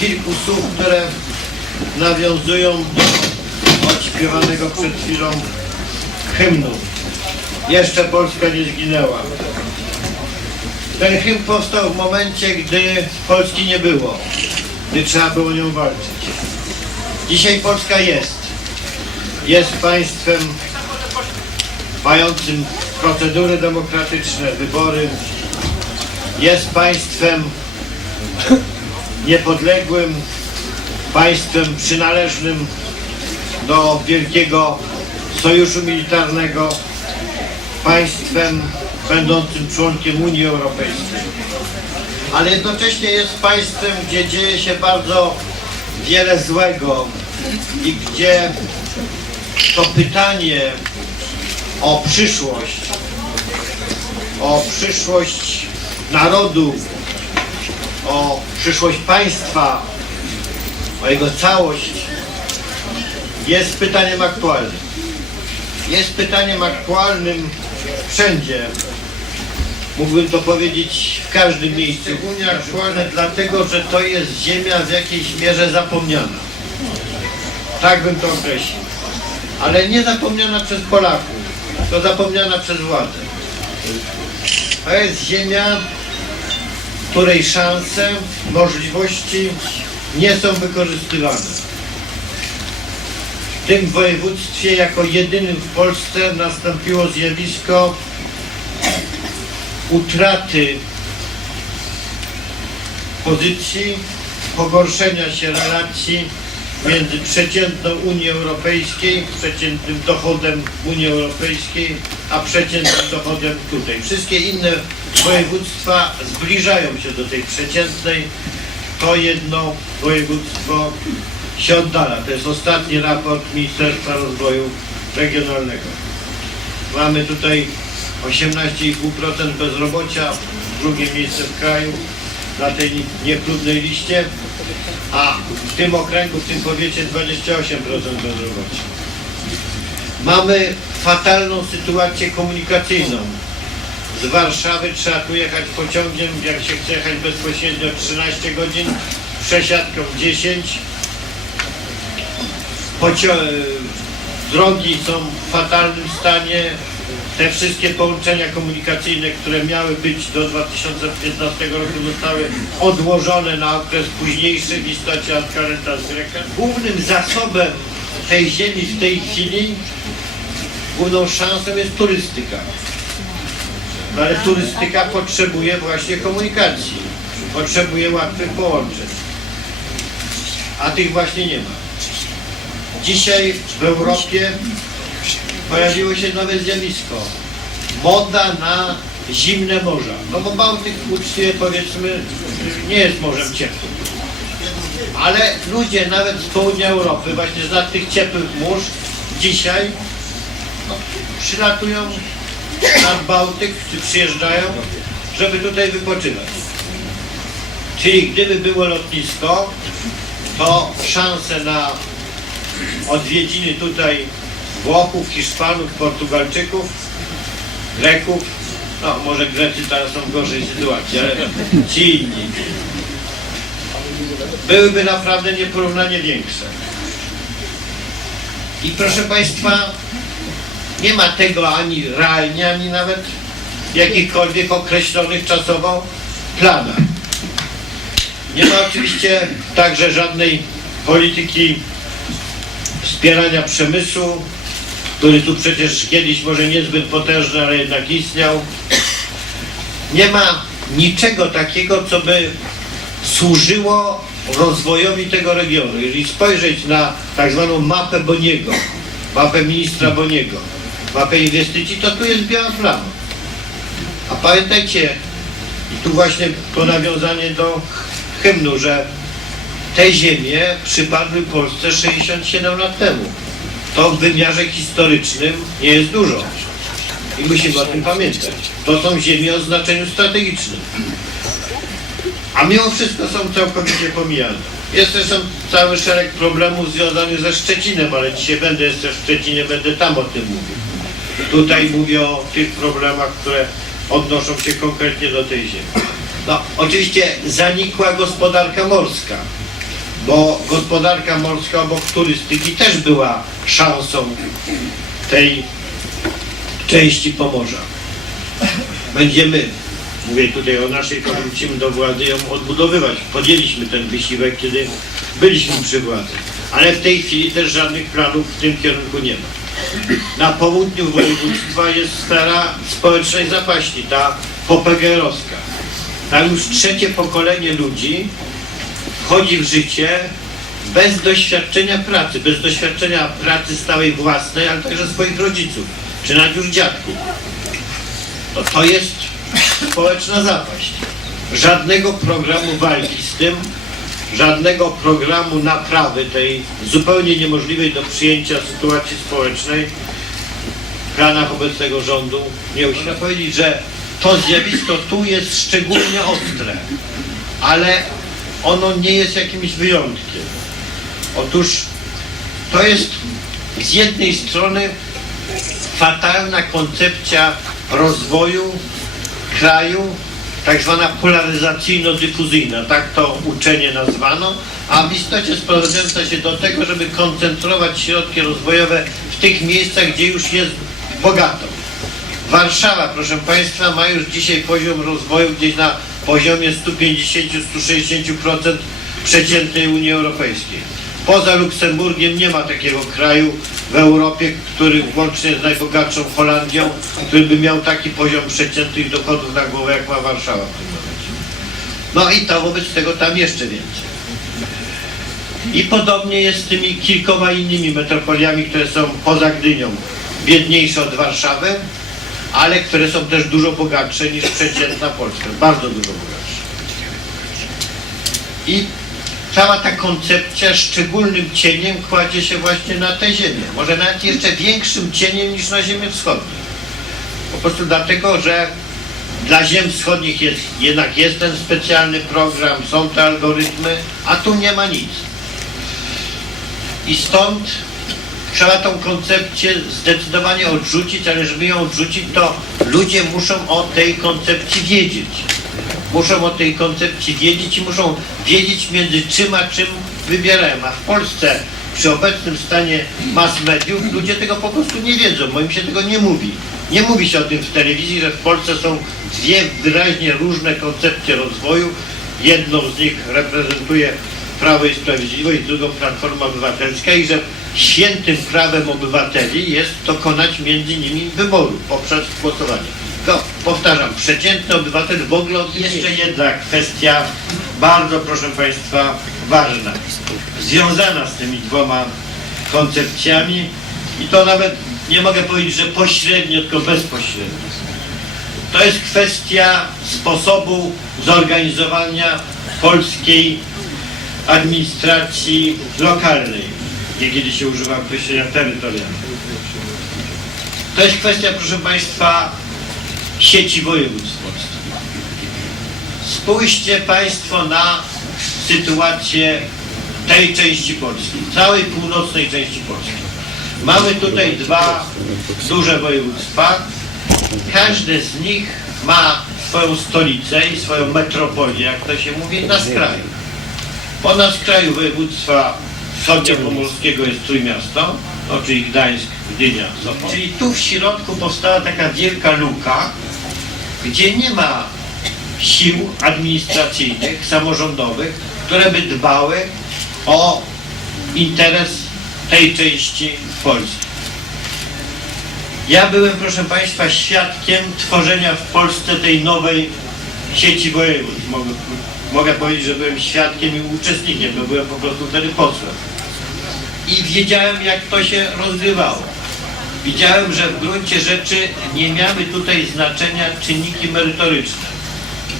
kilku słów, które nawiązują do odśpiewanego przed chwilą hymnu. Jeszcze Polska nie zginęła. Ten hymn powstał w momencie, gdy Polski nie było, gdy trzeba było nią walczyć. Dzisiaj Polska jest. Jest państwem mającym procedury demokratyczne, wybory. Jest państwem niepodległym, państwem przynależnym do wielkiego sojuszu militarnego, państwem będącym członkiem Unii Europejskiej. Ale jednocześnie jest państwem, gdzie dzieje się bardzo wiele złego i gdzie to pytanie o przyszłość, o przyszłość narodu, o przyszłość państwa, o jego całość jest pytaniem aktualnym. Jest pytaniem aktualnym wszędzie. Mógłbym to powiedzieć w każdym miejscu. Szczególnie aktualne dlatego, że to jest ziemia w jakiejś mierze zapomniana. Tak bym to określił. Ale nie zapomniana przez Polaków, to zapomniana przez władzę. To jest ziemia, której szanse, możliwości nie są wykorzystywane. W tym województwie jako jedynym w Polsce nastąpiło zjawisko utraty pozycji, pogorszenia się relacji między przeciętną Unii Europejskiej, przeciętnym dochodem Unii Europejskiej, a przeciętnym dochodem tutaj. Wszystkie inne województwa zbliżają się do tej przeciętnej. To jedno województwo się oddala. To jest ostatni raport Ministerstwa Rozwoju Regionalnego. Mamy tutaj 18,5% bezrobocia, drugie miejsce w kraju na tej niechlubnej liście, a w tym okręgu, w tym powiecie 28% bezrobocia. Mamy fatalną sytuację komunikacyjną. Z Warszawy trzeba tu jechać pociągiem, jak się chce jechać bezpośrednio 13 godzin, przesiadką 10. Pocio- drogi są w fatalnym stanie. Te wszystkie połączenia komunikacyjne, które miały być do 2015 roku zostały odłożone na okres późniejszy w istocie ad carentas greca. Głównym zasobem tej ziemi w tej chwili, główną szansą jest turystyka. No ale turystyka potrzebuje właśnie komunikacji, potrzebuje łatwych połączeń, a tych właśnie nie ma. Dzisiaj w Europie pojawiło się nowe zjawisko. Moda na zimne morza. No bo Bałtyk uczciwie powiedzmy nie jest morzem ciepłym. Ale ludzie nawet z południa Europy, właśnie z tych ciepłych mórz, dzisiaj no, przylatują nad Bałtyk, czy przyjeżdżają, żeby tutaj wypoczywać. Czyli gdyby było lotnisko, to szanse na odwiedziny tutaj Włochów, Hiszpanów, Portugalczyków, Greków, no może Grecy teraz są w gorszej sytuacji, ale ci inni, byłyby naprawdę nieporównanie większe. I proszę Państwa, nie ma tego ani realnie, ani nawet w jakichkolwiek określonych czasowo planach. Nie ma oczywiście także żadnej polityki wspierania przemysłu, który tu przecież kiedyś może niezbyt potężny, ale jednak istniał. Nie ma niczego takiego, co by służyło rozwojowi tego regionu. Jeżeli spojrzeć na tak zwaną mapę Boniego, mapę ministra Boniego, mapę inwestycji, to tu jest biała plama. A pamiętajcie, i tu właśnie to nawiązanie do hymnu, że te ziemie przypadły Polsce 67 lat temu. To w wymiarze historycznym nie jest dużo. I musimy o tym pamiętać. To są ziemie o znaczeniu strategicznym. A mimo wszystko są całkowicie pomijane. Jest zresztą cały szereg problemów związanych ze Szczecinem, ale dzisiaj będę jeszcze w Szczecinie, będę tam o tym mówił. Tutaj mówię o tych problemach, które odnoszą się konkretnie do tej ziemi. No, oczywiście zanikła gospodarka morska. Bo gospodarka morska obok turystyki też była szansą tej części Pomorza. Będziemy, mówię tutaj o naszej, wrócimy do władzy, ją odbudowywać. Podjęliśmy ten wysiłek, kiedy byliśmy przy władzy. Ale w tej chwili też żadnych planów w tym kierunku nie ma. Na południu województwa jest sfera społecznej zapaści, ta popegerowska. Tam już trzecie pokolenie ludzi wchodzi w życie bez doświadczenia pracy, bez doświadczenia pracy stałej własnej, ale także swoich rodziców, czy nawet już dziadków. To, to jest społeczna zapaść. Żadnego programu walki z tym, żadnego programu naprawy tej zupełnie niemożliwej do przyjęcia sytuacji społecznej w planach obecnego rządu nie uświadcza. Można powiedzieć, że to zjawisko tu jest szczególnie ostre, ale ono nie jest jakimś wyjątkiem. Otóż to jest z jednej strony fatalna koncepcja rozwoju kraju, tak zwana polaryzacyjno-dyfuzyjna, tak to uczenie nazwano, a w istocie sprowadzająca się do tego, żeby koncentrować środki rozwojowe w tych miejscach, gdzie już jest bogato. Warszawa, proszę Państwa, ma już dzisiaj poziom rozwoju gdzieś na poziomie 150-160% przeciętnej Unii Europejskiej. Poza Luksemburgiem nie ma takiego kraju w Europie, który włącznie z najbogatszą Holandią, który by miał taki poziom przeciętnych dochodów na głowę, jak ma Warszawa w tym momencie. No i to wobec tego tam jeszcze więcej. I podobnie jest z tymi kilkoma innymi metropoliami, które są poza Gdynią, biedniejsze od Warszawy, ale które są też dużo bogatsze niż przeciętna Polska, bardzo dużo bogatsze. I cała ta koncepcja szczególnym cieniem kładzie się właśnie na tę ziemię. Może nawet jeszcze większym cieniem niż na ziemię wschodnią. Po prostu dlatego, że dla ziem wschodnich jest, jednak jest ten specjalny program, są te algorytmy, a tu nie ma nic. I stąd trzeba tą koncepcję zdecydowanie odrzucić, ale żeby ją odrzucić, to ludzie muszą o tej koncepcji wiedzieć. Muszą o tej koncepcji wiedzieć i muszą wiedzieć między czym a czym wybierają. A w Polsce przy obecnym stanie mass mediów ludzie tego po prostu nie wiedzą, bo im się tego nie mówi. Nie mówi się o tym w telewizji, że w Polsce są dwie wyraźnie różne koncepcje rozwoju. Jedną z nich reprezentuje Prawo i Sprawiedliwość, drugą Platforma Obywatelska i że świętym prawem obywateli jest dokonać między nimi wyboru poprzez głosowanie. To powtarzam, przeciętny obywatel w ogóle od- jeszcze jedna kwestia bardzo proszę Państwa ważna, związana z tymi dwoma koncepcjami i to nawet nie mogę powiedzieć, że pośrednio, tylko bezpośrednio. To jest kwestia sposobu zorganizowania polskiej administracji lokalnej, gdzie kiedyś się używa określenia terytorialnego. To jest kwestia, proszę Państwa, sieci województw polskich. Spójrzcie Państwo na sytuację tej części Polski, całej północnej części Polski. Mamy tutaj dwa duże województwa. Każde z nich ma swoją stolicę i swoją metropolię, jak to się mówi, na skraju. Po na skraju województwa wschodnio-pomorskiego jest Trójmiasto, no, czyli Gdańsk, Gdynia, Sopot. Czyli tu w środku powstała taka wielka luka, gdzie nie ma sił administracyjnych, samorządowych, które by dbały o interes tej części Polski. Ja byłem, proszę Państwa, świadkiem tworzenia w Polsce tej nowej sieci województw. Mogę, powiedzieć, że byłem świadkiem i uczestnikiem, bo byłem po prostu wtedy posłem. I wiedziałem, jak to się rozgrywało. Widziałem, że w gruncie rzeczy nie miały tutaj znaczenia czynniki merytoryczne.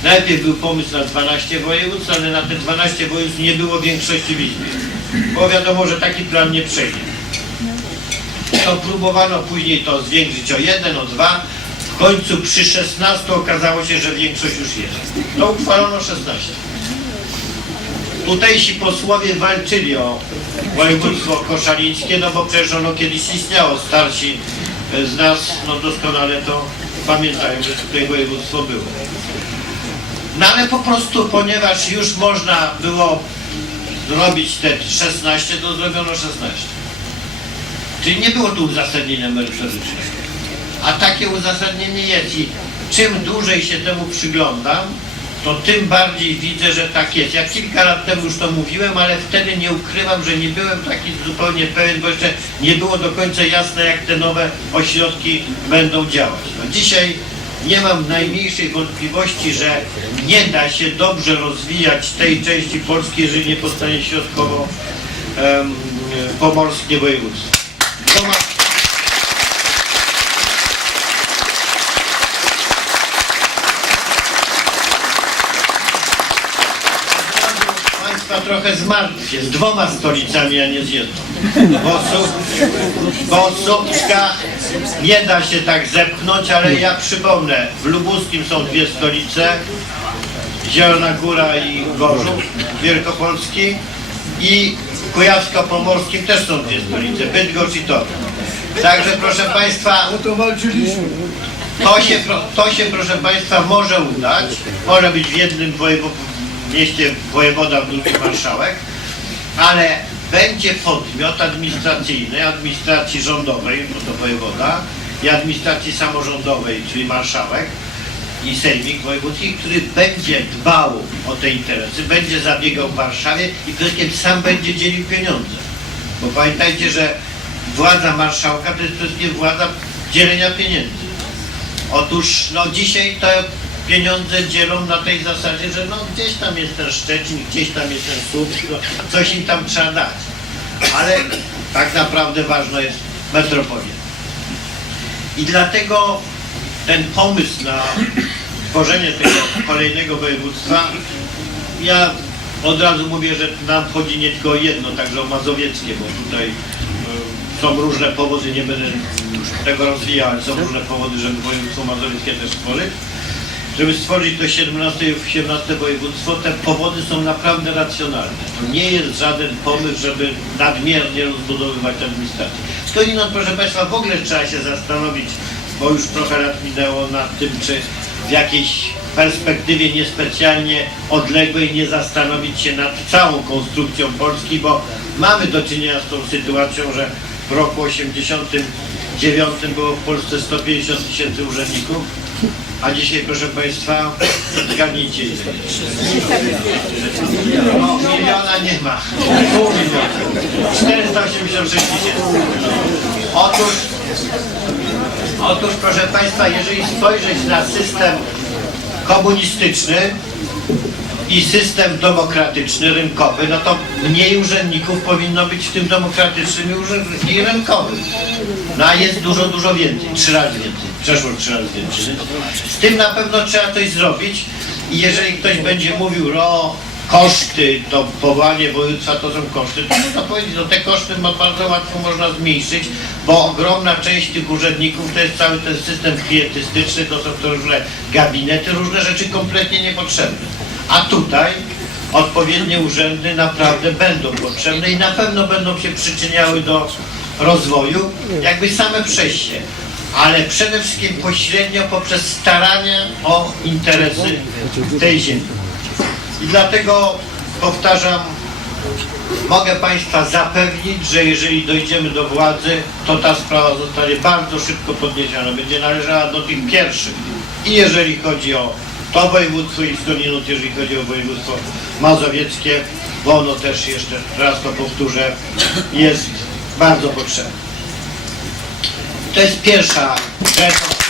Najpierw był pomysł na 12 województw, ale na te 12 województw nie było większości w Izbie. Bo wiadomo, że taki plan nie przejdzie. To próbowano później to zwiększyć o jeden, o dwa. W końcu przy 16 okazało się, że większość już jest. To uchwalono 16. Tutejsi posłowie walczyli o województwo koszalińskie, no bo przecież ono kiedyś istniało. Starsi z nas no doskonale to pamiętają, że tutaj województwo było. No ale po prostu, ponieważ już można było zrobić te 16, to zrobiono 16. Czyli nie było tu uzasadnienia merytorycznego. A takie uzasadnienie jest i czym dłużej się temu przyglądam, to tym bardziej widzę, że tak jest. Ja kilka lat temu już to mówiłem, ale wtedy nie ukrywam, że nie byłem taki zupełnie pewien, bo jeszcze nie było do końca jasne, jak te nowe ośrodki będą działać. No dzisiaj nie mam najmniejszej wątpliwości, że nie da się dobrze rozwijać tej części Polski, jeżeli nie powstanie środkowo em, pomorskie województwo. Trochę zmartwię z dwoma stolicami, a nie z jedną. Bo, Su- bo Słupska nie da się tak zepchnąć, ale ja przypomnę, w Lubuskim są dwie stolice, Zielona Góra i Gorzów Wielkopolski i w Kujawsko-Pomorskim też są dwie stolice, Bydgoszcz i Torun. Także proszę Państwa, No to się, to się, proszę Państwa, może udać. Może być w jednym wojewo- mieście wojewoda, w drugim marszałek, ale będzie podmiot administracyjny, administracji rządowej, bo to wojewoda, i administracji samorządowej, czyli marszałek i sejmik wojewódzki, który będzie dbał o te interesy, będzie zabiegał w Warszawie i przede sam będzie dzielił pieniądze. Bo pamiętajcie, że władza marszałka to jest przede wszystkim władza dzielenia pieniędzy. Otóż no dzisiaj te pieniądze dzielą na tej zasadzie, że no gdzieś tam jest ten Szczecin, gdzieś tam jest ten Słupsk, no, coś im tam trzeba dać. Ale tak naprawdę ważna jest metropolia. I dlatego ten pomysł na tworzenie tego kolejnego województwa, ja od razu mówię, że nam chodzi nie tylko o jedno, także o mazowieckie, bo tutaj y, są różne powody, nie będę tego rozwijał, ale są różne powody, żeby województwo mazowieckie też stworzyć. Żeby stworzyć to 17, 17 województwo, te powody są naprawdę racjonalne. To nie jest żaden pomysł, żeby nadmiernie rozbudowywać administrację. Skądinąd, proszę Państwa, w ogóle trzeba się zastanowić, bo już trochę lat minęło nad tym, czy w jakiejś perspektywie niespecjalnie odległej nie zastanowić się nad całą konstrukcją Polski, bo mamy do czynienia z tą sytuacją, że w roku 89 było w Polsce 150 tysięcy urzędników, a dzisiaj, proszę Państwa, zgadnijcie. No, miliona nie ma. Pół miliona. 486 tysięcy. Otóż, otóż, proszę Państwa, jeżeli spojrzeć na system komunistyczny i system demokratyczny, rynkowy, no to mniej urzędników powinno być w tym demokratycznym i rynkowym. No a jest dużo, dużo więcej, trzy razy więcej, przeszło trzy razy więcej. Z tym na pewno trzeba coś zrobić i jeżeli ktoś będzie mówił, no koszty, to powołanie województwa to są koszty, to można powiedzieć, no te koszty bardzo łatwo można zmniejszyć, bo ogromna część tych urzędników to jest cały ten system klientystyczny, to są to różne gabinety, różne rzeczy kompletnie niepotrzebne. A tutaj odpowiednie urzędy naprawdę będą potrzebne i na pewno będą się przyczyniały do rozwoju, jakby same przejście, ale przede wszystkim pośrednio poprzez starania o interesy tej ziemi. I dlatego powtarzam, mogę Państwa zapewnić, że jeżeli dojdziemy do władzy, to ta sprawa zostanie bardzo szybko podniesiona. Będzie należała do tych pierwszych. I jeżeli chodzi o to województwo i skądinąd, jeżeli chodzi o województwo mazowieckie, bo ono też jeszcze raz to powtórzę, jest bardzo potrzebne. To jest pierwsza rzecz.